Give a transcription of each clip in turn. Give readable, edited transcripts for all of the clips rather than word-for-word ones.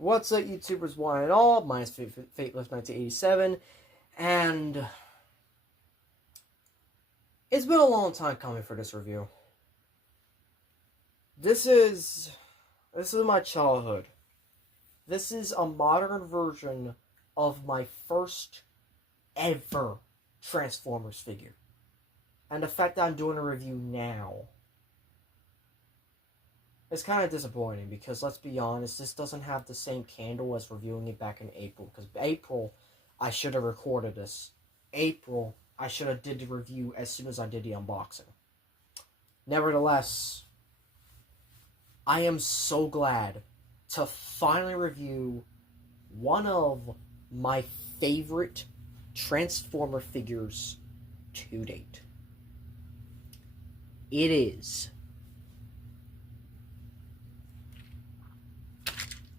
What's up, YouTubers, one and all? Mine's Fateless 1987, and it's been a long time coming for this review. This is my childhood. This is a modern version of my first ever Transformers figure. And the fact that I'm doing a review now, it's kind of disappointing because, let's be honest, this doesn't have the same candle as reviewing it back in April. Because April, I should have recorded this. April, I should have did the review as soon as I did the unboxing. Nevertheless, I am so glad to finally review one of my favorite Transformer figures to date. It is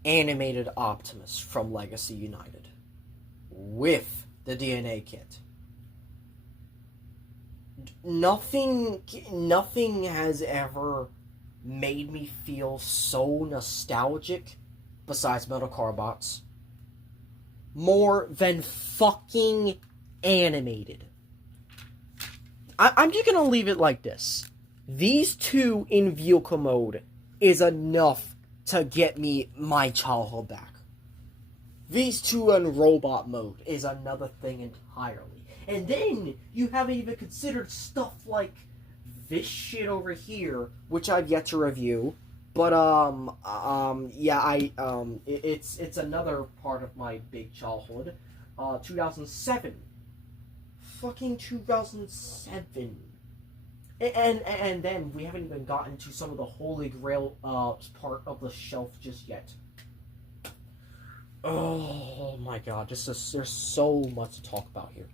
animated Optimus from Legacy United with the DNA kit. Nothing has ever made me feel so nostalgic, besides Metal Carbots, more than fucking animated. I'm just gonna leave it like this. These two in vehicle mode is enough to get me my childhood back. These two in robot mode is another thing entirely. And then you haven't even considered stuff like this shit over here, which I've yet to review. But it's another part of my big childhood. 2007. Fucking 2007. And then we haven't even gotten to some of the Holy Grail part of the shelf just yet. Oh my god, there's so much to talk about here.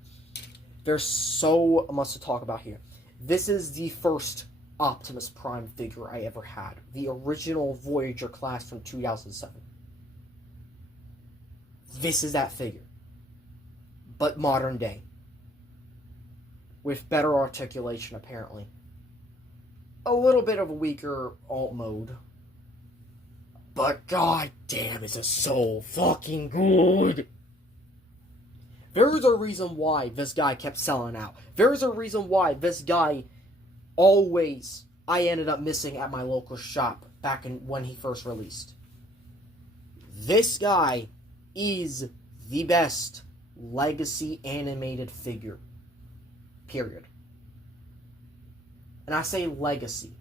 There's so much to talk about here. This is the first Optimus Prime figure I ever had. The original Voyager class from 2007. This is that figure. But modern day. With better articulation, apparently. A little bit of a weaker alt mode. But god damn, is it so fucking good! There is a reason why this guy kept selling out. There is a reason why this guy I ended up missing at my local shop back when he first released. This guy is the best Legacy animated figure. Period. And I say Legacy.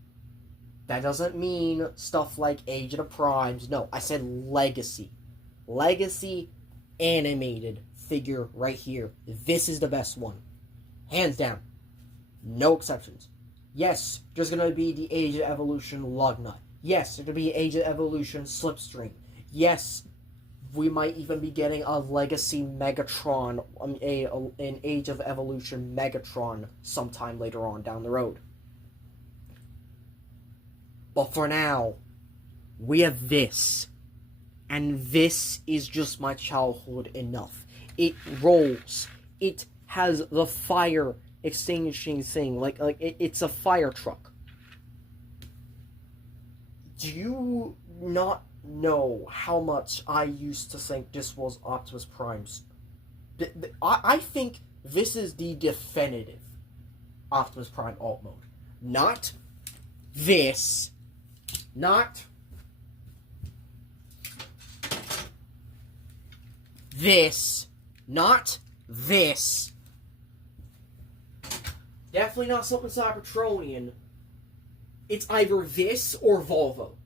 That doesn't mean stuff like Age of the Primes. No, I said Legacy. Legacy animated figure right here. This is the best one. Hands down. No exceptions. Yes, there's going to be the Age of Evolution Lugnut. Yes, there's going to be Age of Evolution Slipstream. Yes, we might even be getting a Legacy Megatron, an Age of Evolution Megatron sometime later on down the road. But for now, we have this. And this is just my childhood enough. It rolls. It has the fire extinguishing thing. It's a fire truck. Do you not know how much I used to think this was Optimus Prime's? I think this is the definitive Optimus Prime alt mode. Not this. Not this. Not this. Definitely not something Cybertronian. It's either this or Volvo.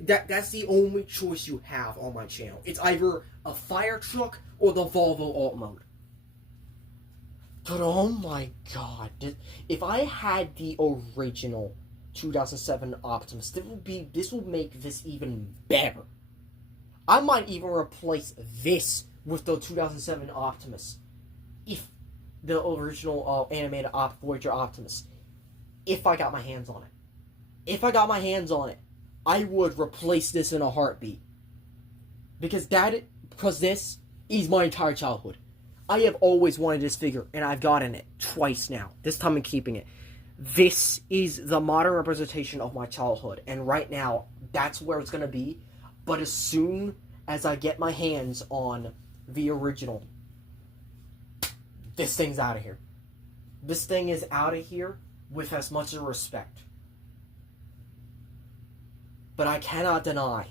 That's the only choice you have on my channel. It's either a fire truck or the Volvo alt mode. But oh my god, if I had the original 2007 Optimus, this will make this even better. I might even replace this with the 2007 Optimus, if the original animated Voyager Optimus, if I got my hands on it. If I got my hands on it, I would replace this in a heartbeat. Because this is my entire childhood. I have always wanted this figure, and I've gotten it twice now. This time I'm keeping it. This is the modern representation of my childhood, and right now, that's where it's going to be. But as soon as I get my hands on the original, this thing's out of here. This thing is out of here with as much as respect. But I cannot deny,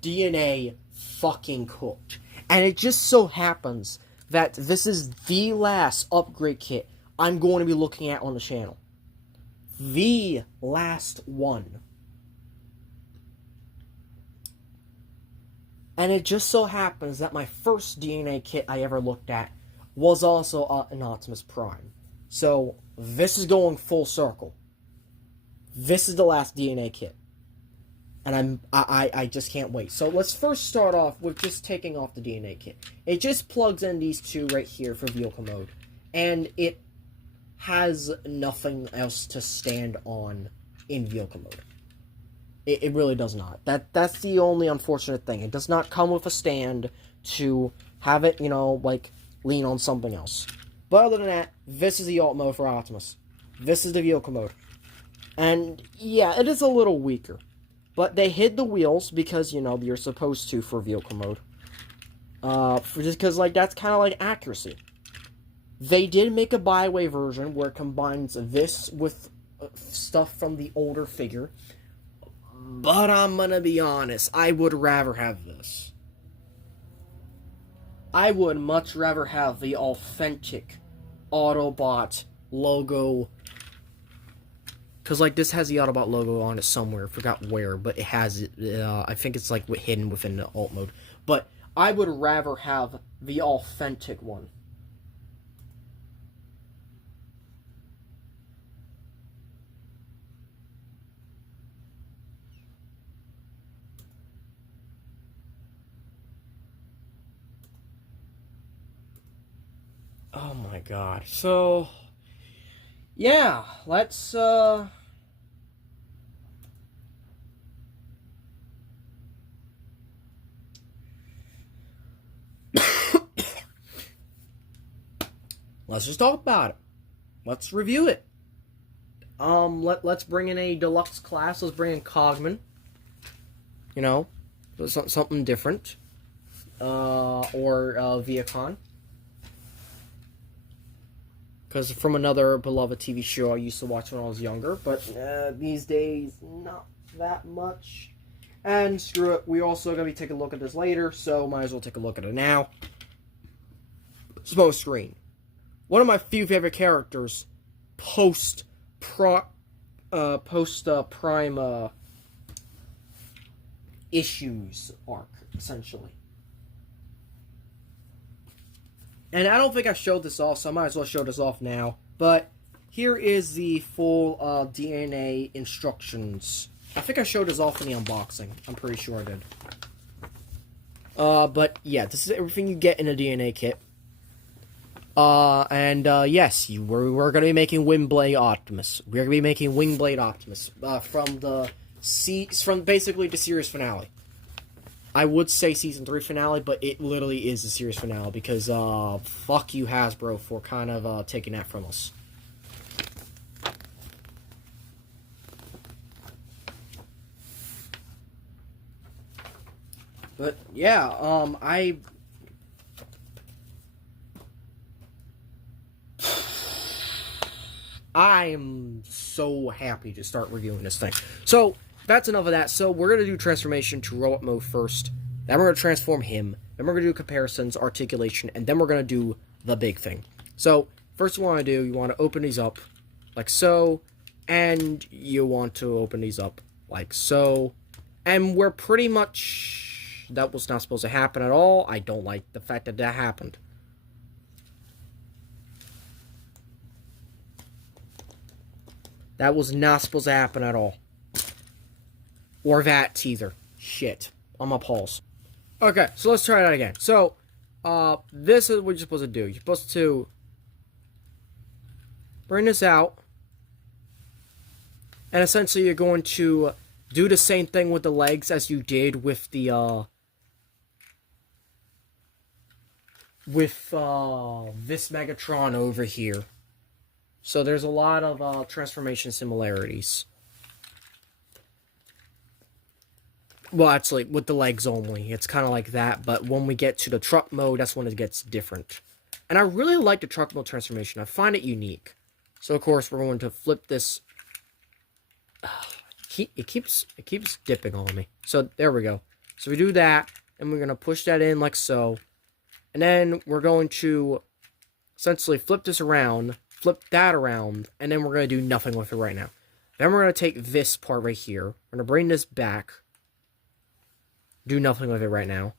DNA fucking cooked. And it just so happens that this is the last upgrade kit I'm going to be looking at on the channel. The last one. And it just so happens that my first DNA kit I ever looked at was also an Optimus Prime. So, this is going full circle. This is the last DNA kit. And I just can't wait. So, let's first start off with just taking off the DNA kit. It just plugs in these two right here for vehicle mode. And it has nothing else to stand on in vehicle mode. It really does not. That's the only unfortunate thing. It does not come with a stand to have it, you know, like, lean on something else. But other than that, this is the alt mode for Optimus. This is the vehicle mode. And, yeah, it is a little weaker. But they hid the wheels because, you know, you're supposed to for vehicle mode. Just because, like, that's kind of like accuracy. They did make a byway version where it combines this with stuff from the older figure. But I'm gonna be honest, I would rather have this. I would much rather have the authentic Autobot logo. Because, like, this has the Autobot logo on it somewhere. I forgot where, but it has it. I think it's, like, hidden within the alt mode. But I would rather have the authentic one. Oh my god. So, yeah, let's, let's just talk about it. Let's review it. Let's bring in a deluxe class. Let's bring in Cogman. You know, something different. Or Viacon. Because from another beloved TV show I used to watch when I was younger, but these days, not that much. And screw it, we're also going to be taking a look at this later, so might as well take a look at it now. Smoke Screen. One of my few favorite characters post-Prime issues arc, essentially. And I don't think I showed this off, so I might as well show this off now. But here is the full DNA instructions. I think I showed this off in the unboxing. I'm pretty sure I did. But yeah, this is everything you get in a DNA kit. Yes, we're going to be making Windblade Optimus. We're going to be making Windblade Optimus from basically the series finale. I would say Season 3 finale, but it literally is the series finale because, fuck you, Hasbro, for kind of, taking that from us. But, yeah, I'm so happy to start reviewing this thing. So, that's enough of that. So, we're going to do transformation to robot mode first. Then we're going to transform him. Then we're going to do comparisons, articulation, and then we're going to do the big thing. So, first you want to do, you want to open these up like so. And you want to open these up like so. And we're pretty much... That was not supposed to happen at all. I don't like the fact that that happened. That was not supposed to happen at all. Or that either. Shit. On my pulse. Okay, so let's try that again. So, this is what you're supposed to do. You're supposed to bring this out. And essentially you're going to do the same thing with the legs as you did with the, this Megatron over here. So there's a lot of, transformation similarities. Well, actually, with the legs only. It's kind of like that, but when we get to the truck mode, that's when it gets different. And I really like the truck mode transformation. I find it unique. So, of course, we're going to flip this. It keeps dipping on me. So, there we go. So, we do that, and we're going to push that in like so. And then we're going to essentially flip this around, flip that around, and then we're going to do nothing with it right now. Then we're going to take this part right here. We're going to bring this back. Do nothing with it right now.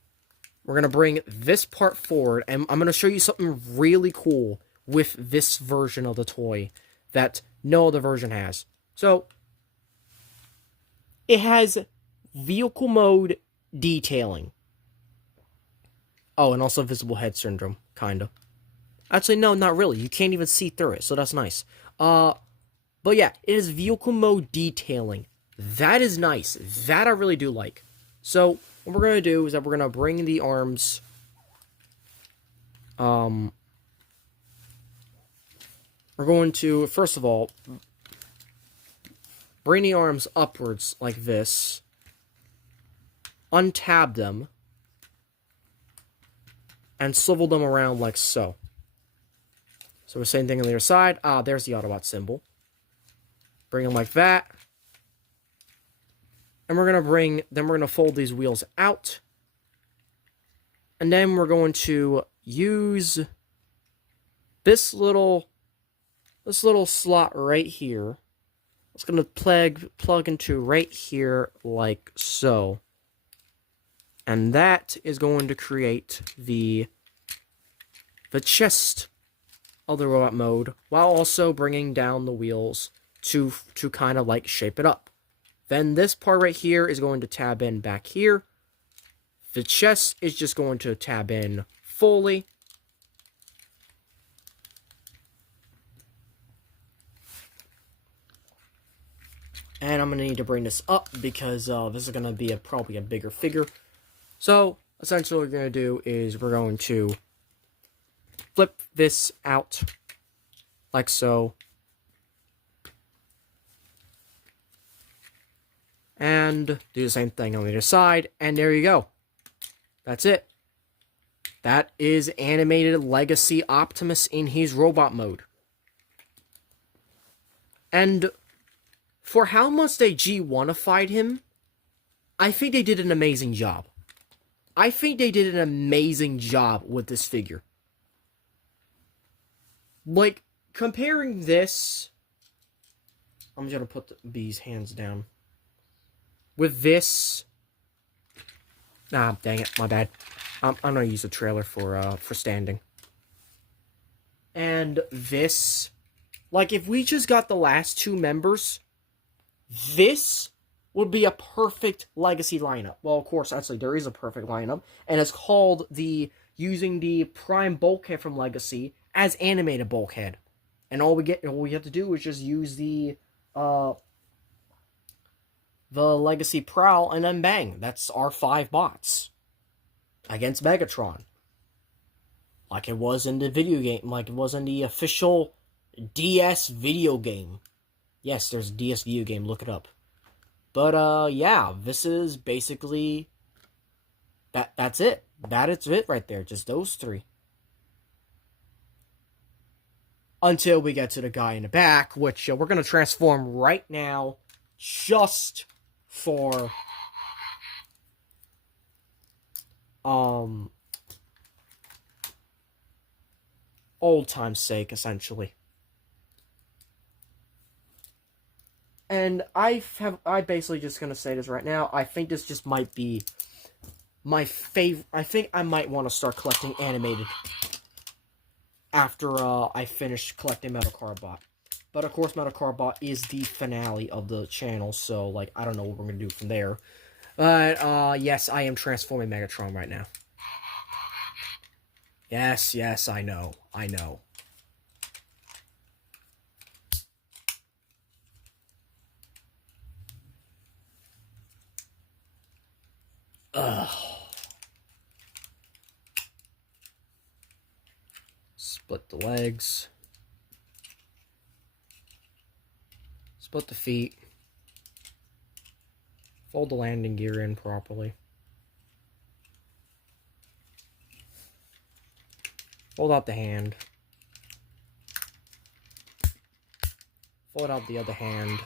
We're going to bring this part forward, and I'm going to show you something really cool with this version of the toy that no other version has. So, it has vehicle mode detailing. Oh, and also visible head syndrome, kind of. Actually, no, not really. You can't even see through it, so that's nice. But yeah, it is vehicle mode detailing. That is nice. That I really do like. So, what we're going to do is that we're going to bring the arms... we're going to, first of all, bring the arms upwards like this. Untab them. And swivel them around like so. So the same thing on the other side. Ah, there's the Autobot symbol. Bring them like that. And we're going to fold these wheels out. And then we're going to use this little slot right here. It's going to plug into right here like so. And that is going to create the chest of the robot mode, while also bringing down the wheels to kind of like shape it up. Then this part right here is going to tab in back here. The chest is just going to tab in fully. And I'm going to need to bring this up because this is going to be probably a bigger figure. So, essentially what we're going to do is we're going to flip this out like so. And do the same thing on the other side. And there you go. That's it. That is animated Legacy Optimus in his robot mode. And for how much they G1-ified him, I think they did an amazing job. I think they did an amazing job with this figure. Like, comparing this... I'm just going to put these hands down. With this... Ah, dang it, my bad. I'm going to use the trailer for standing. And this... Like, if we just got the last two members, this would be a perfect Legacy lineup. Well, of course, actually, there is a perfect lineup, and it's called using the Prime Bulkhead from Legacy as animated Bulkhead. And all we have to do is just use the Legacy Prowl, and then bang, that's our 5 bots against Megatron. Like it was in the video game, like it was in the official DS video game. Yes, there's a DS video game, look it up. But, yeah, this is basically... That's it. That is it right there. Just those 3. Until we get to the guy in the back, which we're going to transform right now. Just for... old time's sake, essentially. And I basically just gonna say this right now. I think this just might be my favorite. I think I might want to start collecting animated after I finish collecting Metal Carbot. But of course, Metal Carbot is the finale of the channel, so like I don't know what we're gonna do from there. But yes, I am transforming Megatron right now. Yes, I know. Ugh. Split the legs. Split the feet. Fold the landing gear in properly. Fold out the hand. Fold out the other hand.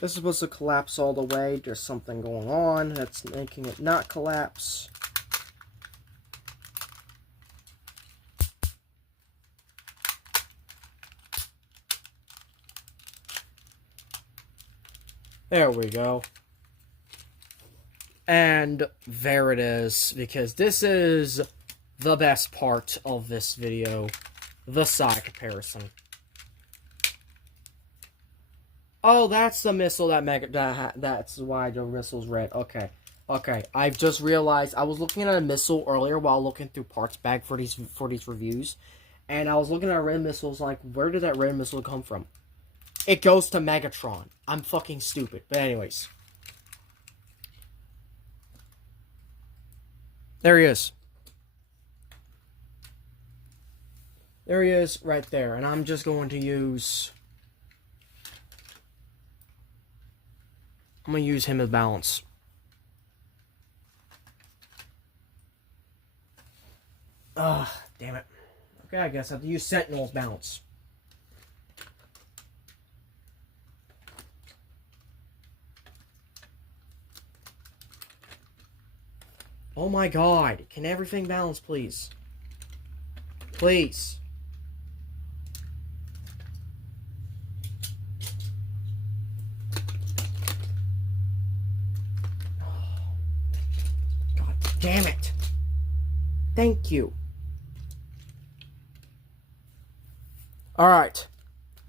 This is supposed to collapse all the way. There's something going on that's making it not collapse. There we go. And there it is, because this is the best part of this video, the side comparison. Oh, that's the missile that's why the missile's red. Okay. Okay, I've just realized I was looking at a missile earlier while looking through parts bag for these reviews, and I was looking at red missiles like, where did that red missile come from? It goes to Megatron. I'm fucking stupid. But anyways. There he is. There he is right there, and I'm just going to use... I'm going to use him as balance. Ugh, damn it. Okay, I guess I have to use Sentinel's balance. Oh my god. Can everything balance, please? Please. God damn it. Thank you. Alright.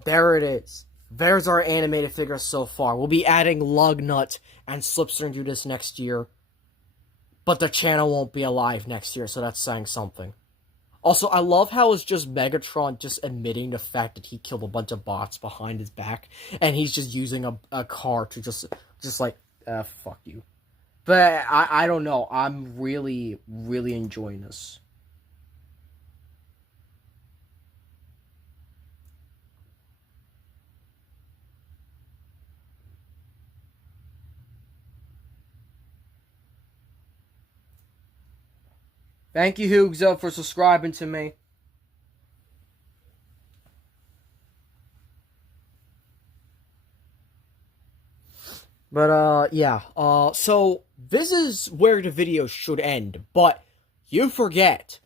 There it is. There's our animated figure so far. We'll be adding Lugnut and Slipstream to this next year. But the channel won't be alive next year, so that's saying something. Also, I love how it's just Megatron just admitting the fact that he killed a bunch of bots behind his back, and he's just using a car to just like, fuck you. But I don't know. I'm really, really enjoying this. Thank you, Hugza, for subscribing to me. But, yeah. So, this is where the video should end. But, you forget.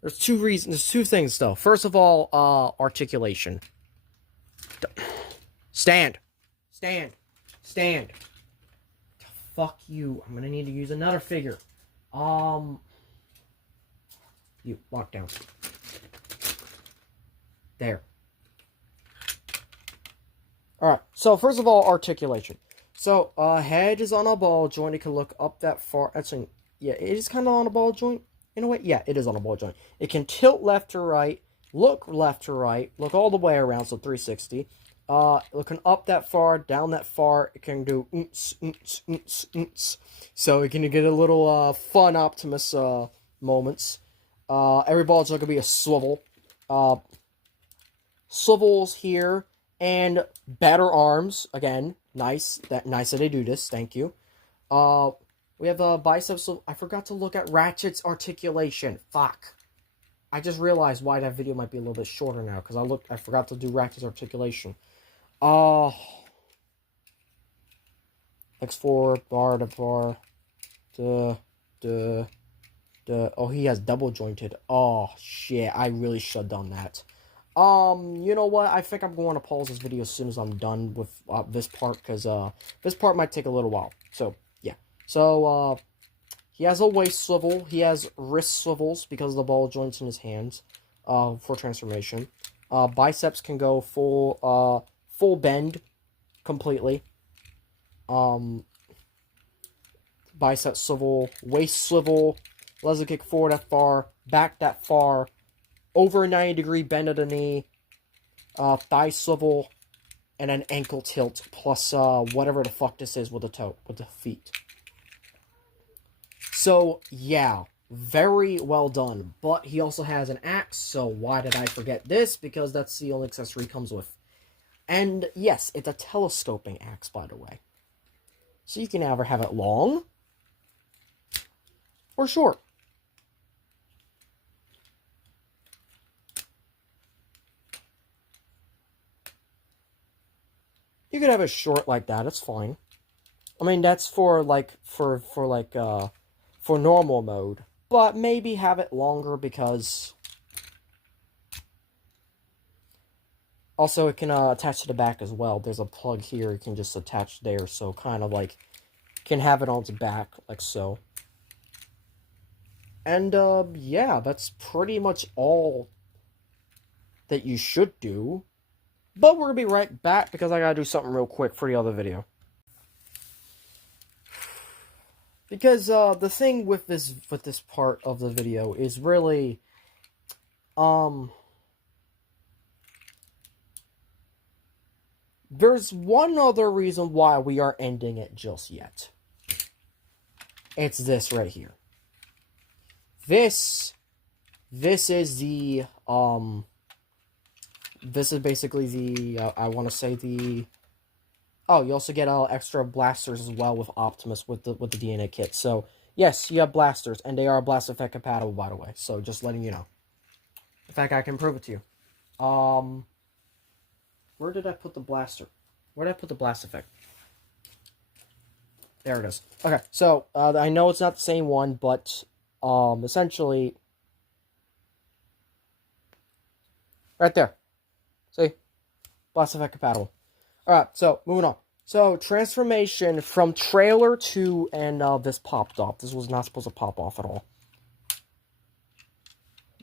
There's two reasons. There's two things, though. First of all, articulation. Stand. Stand. Stand. Fuck you. I'm gonna need to use another figure. You, walk down. There. Alright, so first of all, articulation. So, head is on a ball joint. It can look up that far. Actually, yeah, it is kind of on a ball joint. In a way, yeah, it is on a ball joint. It can tilt left to right, look left to right, look all the way around, so 360. Looking up that far, down that far, it can do so it can get a little, fun Optimus, moments. Every ball is going to be a swivel. Swivels here, and better arms. Again, nice that they do this. Thank you. We have biceps. So I forgot to look at Ratchet's articulation. Fuck. I just realized why that video might be a little bit shorter now, because I forgot to do Ratchet's articulation. X4 bar to bar. Oh, he has double jointed. Oh, shit. I really should have done that. You know what? I think I'm going to pause this video as soon as I'm done with this part, because this part might take a little while. So, yeah. So, he has a waist swivel. He has wrist swivels because of the ball joints in his hands for transformation. Biceps can go full bend completely. bicep swivel, waist swivel, legs kick forward that far, back that far, over a 90-degree bend of the knee, thigh swivel, and an ankle tilt, plus whatever the fuck this is with the feet. So, yeah, very well done. But he also has an axe, so why did I forget this? Because that's the only accessory he comes with. And, yes, it's a telescoping axe, by the way. So you can either have it long or short. You could have it short like that, it's fine. I mean, that's for normal mode. But maybe have it longer because... Also, it can attach to the back as well. There's a plug here you can just attach there, so kind of like... can have it on its back, like so. And, yeah, that's pretty much all that you should do. But we're gonna be right back because I gotta do something real quick for the other video. Because, the thing with this part of the video is really, there's one other reason why we aren't ending it just yet. It's this right here. This is the, this is basically the, I want to say the... Oh, you also get extra blasters as well with Optimus with the DNA kit. So, yes, you have blasters, and they are Blast Effect compatible, by the way. So, just letting you know. In fact, I can prove it to you. Where did I put the blaster? Where did I put the Blast Effect? There it is. Okay, so, I know it's not the same one, but, essentially... Right there. See? Blast Effect compatible. Alright, so, moving on. So, transformation from trailer to, and this popped off. This was not supposed to pop off at all.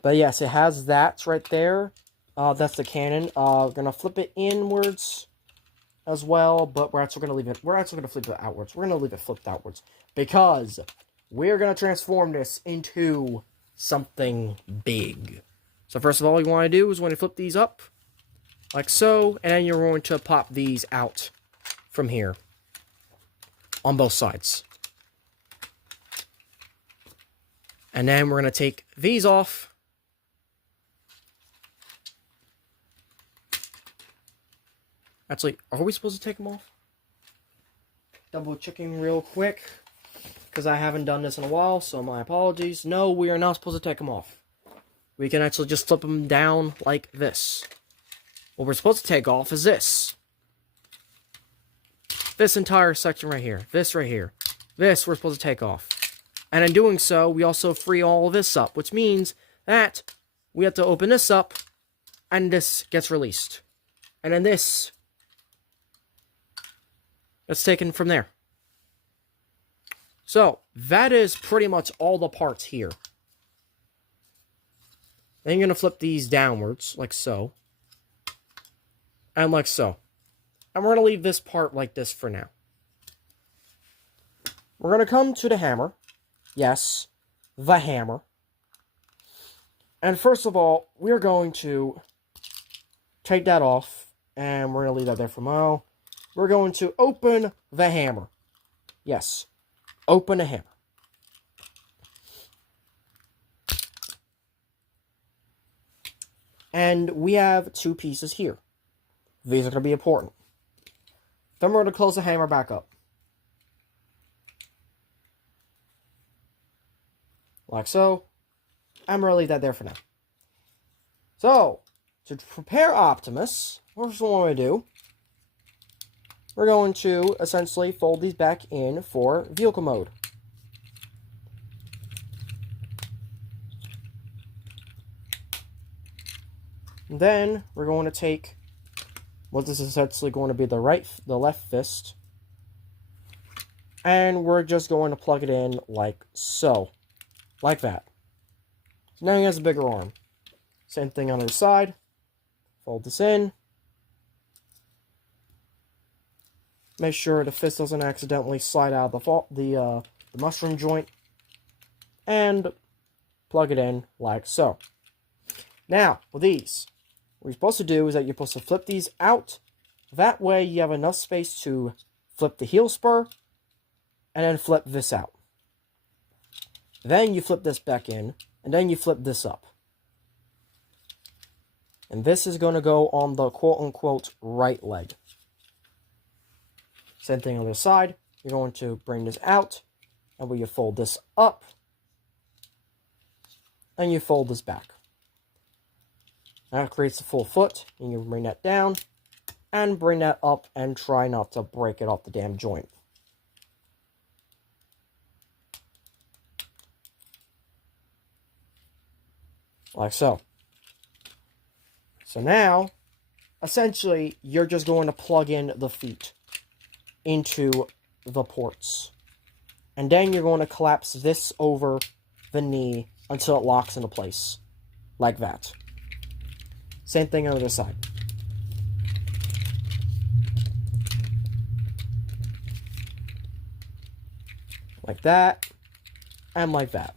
But yes, it has that right there. That's the cannon. We're gonna flip it inwards as well, but we're actually gonna flip it outwards. We're gonna leave it flipped outwards. Because we're gonna transform this into something big. So first of all, you want to do is when you flip these up, like so, and then you're going to pop these out from here on both sides. And then we're going to take these off. Actually, are we supposed to take them off? Double checking real quick, because I haven't done this in a while, so my apologies. No, we are not supposed to take them off. We can actually just flip them down like this. What we're supposed to take off is this. This entire section right here. This right here. This we're supposed to take off. And in doing so, we also free all of this up, which means that we have to open this up, and this gets released. And then this gets taken from there. So, that is pretty much all the parts here. Then you're going to flip these downwards, like so. And like so. And we're going to leave this part like this for now. We're going to come to the hammer. Yes, the hammer. And first of all, we're going to take that off. And we're going to leave that there for now. We're going to open the hammer. Yes, open the hammer. And we have two pieces here. These are going to be important. Then we're going to close the hammer back up. Like so. I'm going to leave that there for now. So, to prepare Optimus, what we're going to do, we're going to essentially fold these back in for vehicle mode. And then we're going to take what is essentially going to be the left fist, and we're just going to plug it in like so, like that. So now he has a bigger arm. Same thing on the other side. Fold this in. Make sure the fist doesn't accidentally slide out of the the mushroom joint, and plug it in like so. Now, with these, what you're supposed to do is that you're supposed to flip these out. That way you have enough space to flip the heel spur, and then flip this out. Then you flip this back in, and then you flip this up. And this is going to go on the quote-unquote right leg. Same thing on the other side. You're going to bring this out, and when you fold this up, and you fold this back. That creates the full foot, and you bring that down, and bring that up, and try not to break it off the damn joint. Like so. So now, essentially, you're just going to plug in the feet into the ports. And then you're going to collapse this over the knee until it locks into place. Like that. Same thing on the other side. Like that. And like that.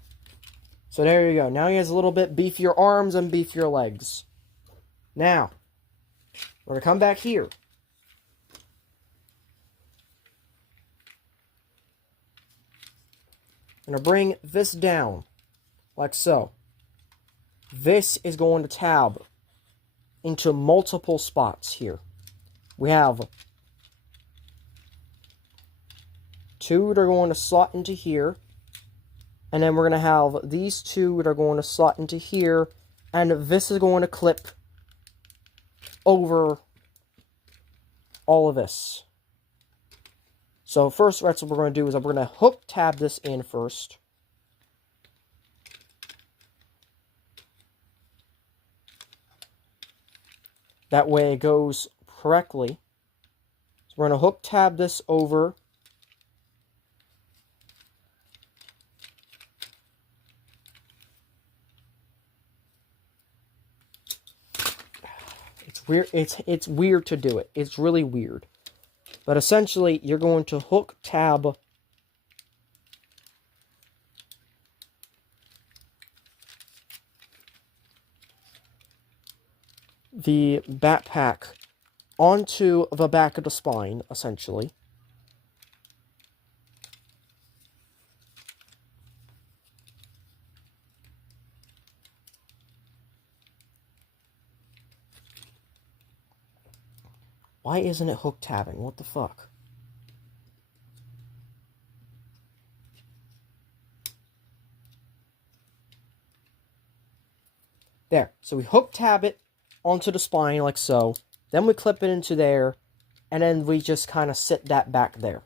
So there you go. Now he has a little bit beefier arms and beefier legs. Now, we're going to come back here. I'm going to bring this down, like so. This is going to tab into multiple spots here. We have two that are going to slot into here. And then we're going to have these two that are going to slot into here. And this is going to clip over all of this. So first, that's what we're going to do is we're going to hook tab this in first. That way it goes correctly. So we're going to hook tab this over. Weird. It's weird to do it. It's really weird. But essentially, you're going to hook tab the backpack onto the back of the spine, essentially. Why isn't it hook tabbing? What the fuck? There. So we hook tab it onto the spine like so. Then we clip it into there. And then we just kind of sit that back there.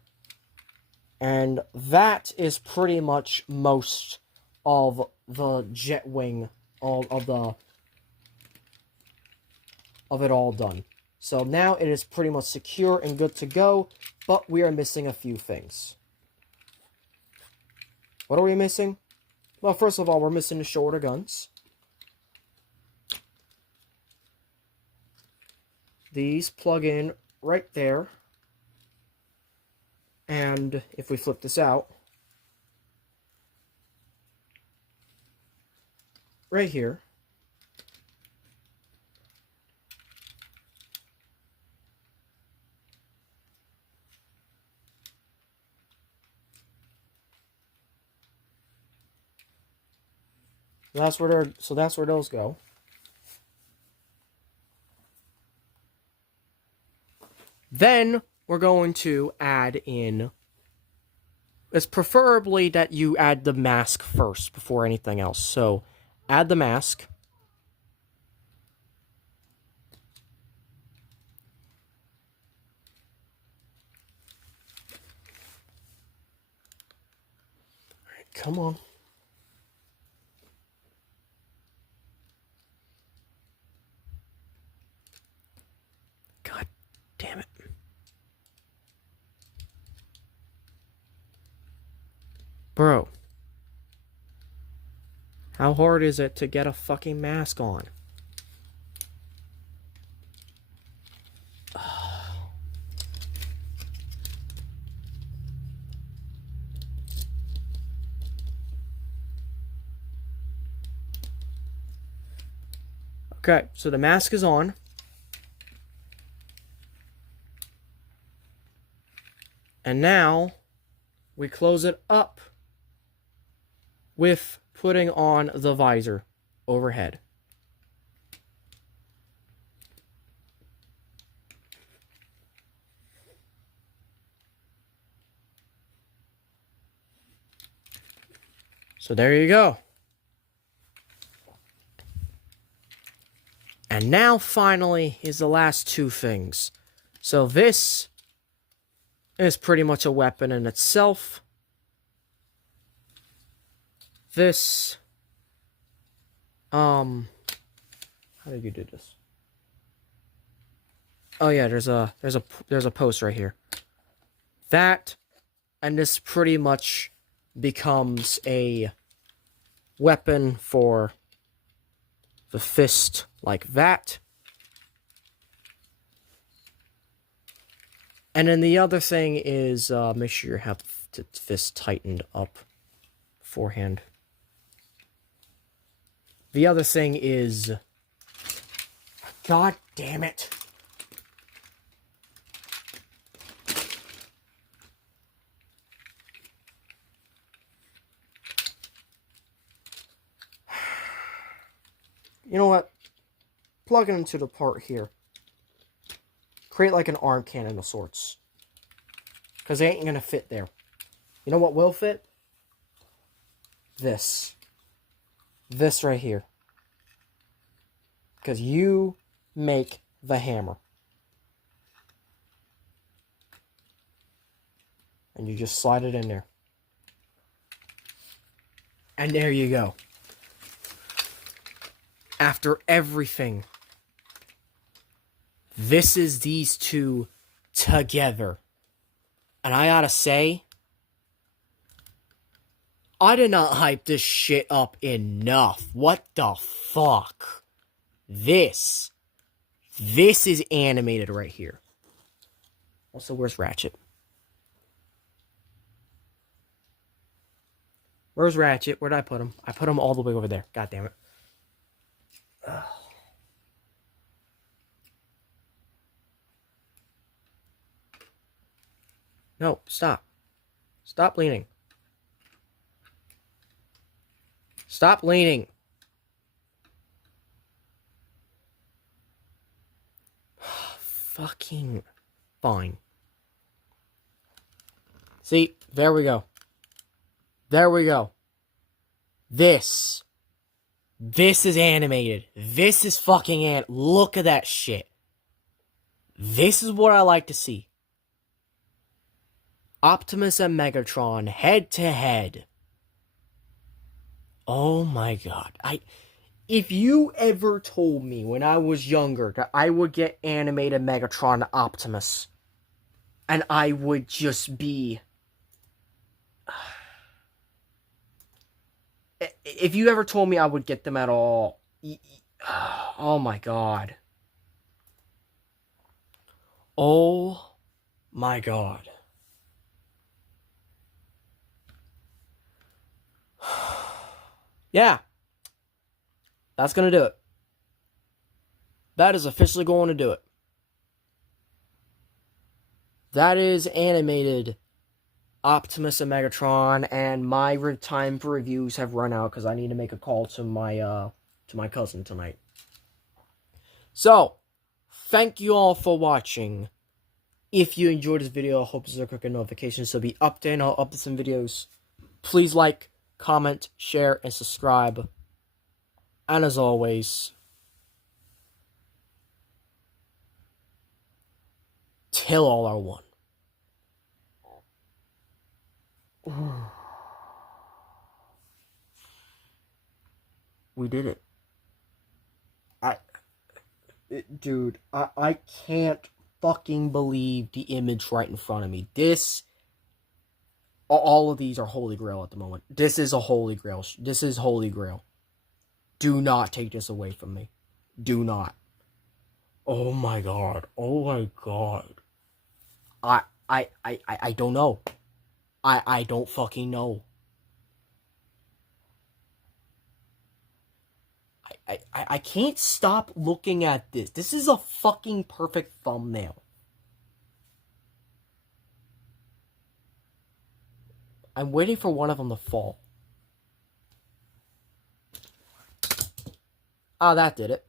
And that is pretty much most of the jet wing, of it all done. So now it is pretty much secure and good to go, but we are missing a few things. What are we missing? Well, first of all, we're missing the shoulder guns. These plug in right there. And if we flip this out, right here, that's where those go. Then we're going to add in. It's preferably that you add the mask first before anything else. So add the mask. All right, come on. God damn it. Bro. How hard is it to get a fucking mask on? Okay, so the mask is on. And now we close it up with putting on the visor overhead. So there you go. And now, finally, is the last two things. So this is pretty much a weapon in itself. This, how did you do this? Oh yeah, there's a post right here. That, and this pretty much becomes a weapon for the fist like that. And then the other thing is, make sure you have the fist tightened up beforehand. The other thing is, God damn it. You know what? Plug it into the part here. Create like an arm cannon of sorts. Because it ain't gonna fit there. You know what will fit? This. This right here. Because you make the hammer. And you just slide it in there. And there you go. After everything, this is these two together. And I gotta say, I did not hype this shit up enough. What the fuck? This is animated right here. Also, where's Ratchet? Where's Ratchet? Where'd I put him? I put him all the way over there. God damn it. Ugh. No, stop. Stop leaning. Stop leaning. Fucking fine. See, there we go. There we go. This is animated. This is fucking look at that shit. This is what I like to see. Optimus and Megatron head to head. Oh my god. If you ever told me when I was younger that I would get animated Megatron and Optimus, and I would just be... If you ever told me I would get them at all... Oh my god. Oh my god. Yeah. That's gonna do it. That is officially going to do it. That is animated Optimus and Megatron, and my time for reviews have run out because I need to make a call to my cousin tonight. So, thank you all for watching. If you enjoyed this video, I hope this is a quick notification so be updated. I'll update some videos. Please like, comment, share, and subscribe. And as always, Till All Are One. We did it. Dude, I can't fucking believe the image right in front of me. All of these are Holy Grail at the moment. This is a Holy Grail. This is Holy Grail. Do not take this away from me. Do not. Oh my god. Oh my god. I don't know. I don't fucking know. I can't stop looking at this. This is a fucking perfect thumbnail. I'm waiting for one of them to fall. Ah, that did it.